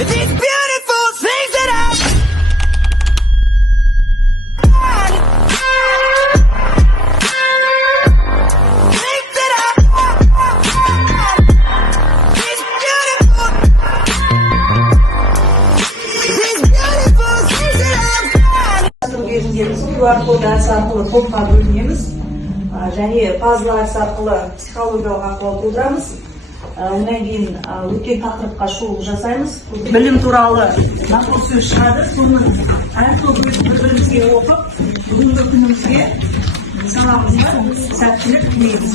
These beautiful things that I QR код арқылы топқа бөлінеміз және пазлар арқылы психологиялық ахуал тудырамыз. Одан кейін өткен тақырыпқа шолу жасаймыз. Білім туралы нақыл сөз шығады. Соны әртүрлі бір-бірімізге оқып, бүгінгі күнімізге сабағымызға сәттілік тілейміз.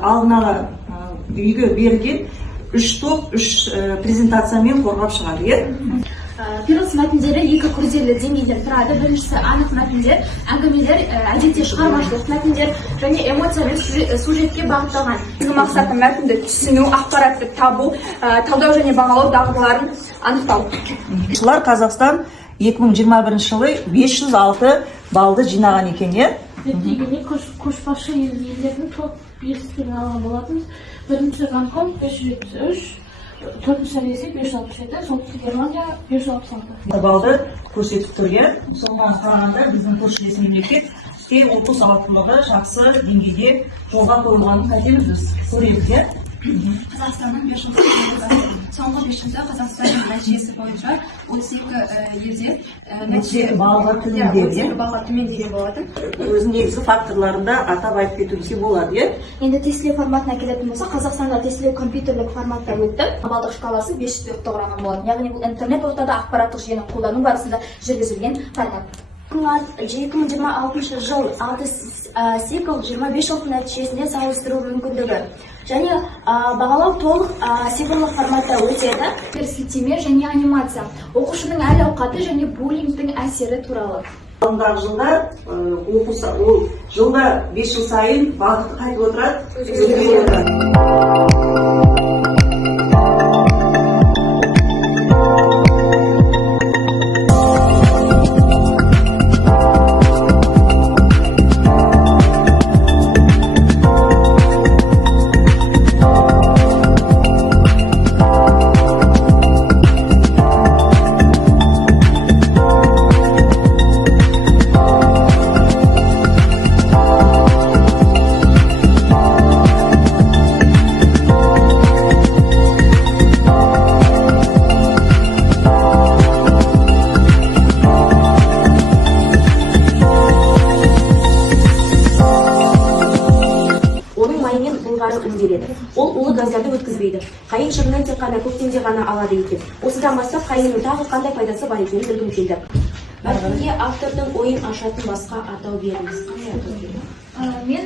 Алдын ала үйге берілген 3 топ 3 презентациямен қорғап шығады. Пирос мәтіндері екі күрделі деңгейден тұрады. Біріншісі анық мәтіндер, әңгімелер, әдетте шығармашылық мәтіндер және эмоция мен сюжетке бағытталған. Біздің мақсаты мәтінді түсіну, ақпаратты табу, талдау және бағалау дағдыларын анықтау. Қазақстан 2021 жылы 506 балды жинаған екен. Зерттегенде көшбасшы елдердің топ бестігін алған болатынбыз. Бірінші Гонконг 573, төртінші Ресей 567, солтүстік Германия 566. Балды көрсетіп тұрген. Соған қарағанда біздің көршілес мемлекет тіл оқу сауаттылығы жақсы деңгейде жолға қойылғанын қайтеміз көреміз. Қазақстанның 5 соңғы 5 жылда Қазақстанның нәтижесі бойынша 32 елде балға төмендеген болатын. Өзінің негізгі факторларында атап айтып кетуге болады. Енді тестілеу форматына келетін болса, Қазақстанда тестілеу компьютерлік форматта өтті. Балдық шкаласы 500-ті құраған болатын. Яғни бұл интернет ортада ақпараттық жүйені қолдану барысында жүргізілген формат. 2026 жыл 6 цикл 25 жылдың нәтижесінде салыстыру мүмкіндігі. Және бағалау толық цифрлық форматта өтеді. Сілтеме және анимация. Оқушының әл ауқаты және буллингтің әсері туралы. Алдағы жылда жылда 5 жыл сайын бағыты қайтып отырады. Ол улы газдарды өткізбейді. Қайын шырынан тек қана көктемде ғана алады екен. Осыдан бастап қайынның тағы қандай пайдасы бар екенін білгім келді. Мәтінге автордың ойын ашатын басқа атау беріңіз. Мен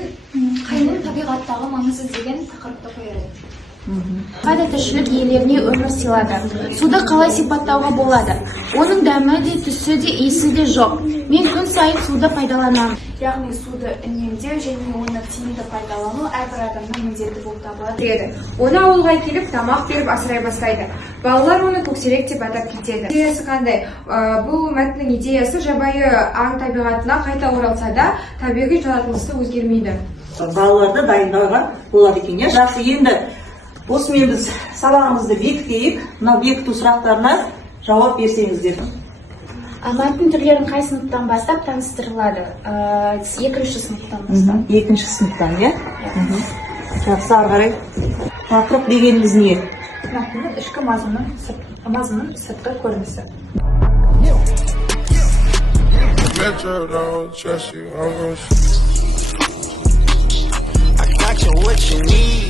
қайынның табиғаттағы маңызы деген тақырыпты қояр едім. Қайда тіршілік иелеріне өмір сыйлады. Суды қалай сипаттауға болады? Оның дәмі де, түсі де, иісі де жоқ. Мен күн сайын суды пайдаланамын. Яғни суды үнемдеу және оны тиімді пайдалану әрбір адамның міндеті болып табылады. Оны ауылға келіп тамақ беріп асырай бастайды. Балалар оны көксерек деп атап кетеді. Идеясы қандай? Бұл мәтіннің идеясы жабайы аң табиғатына қайта оралса да, табиғи жаратылысы өзгермейді. Балаларды дайындауға болады екен. Жақсы, енді осымен біз сабағымызды бекітейік. Мынау бекіту сұрақтарына жауап берсеңіздер. Мәтін түрлерін қай сыныптан бастап таныстырылады? 2-ші сыныптан бастап. 2-ші сыныптан, Жақсы, ары қарай. Тақырып дегеніміз не? Мәтіннің ішкі мазмұнның сыртқы көрінісі. got you what you need.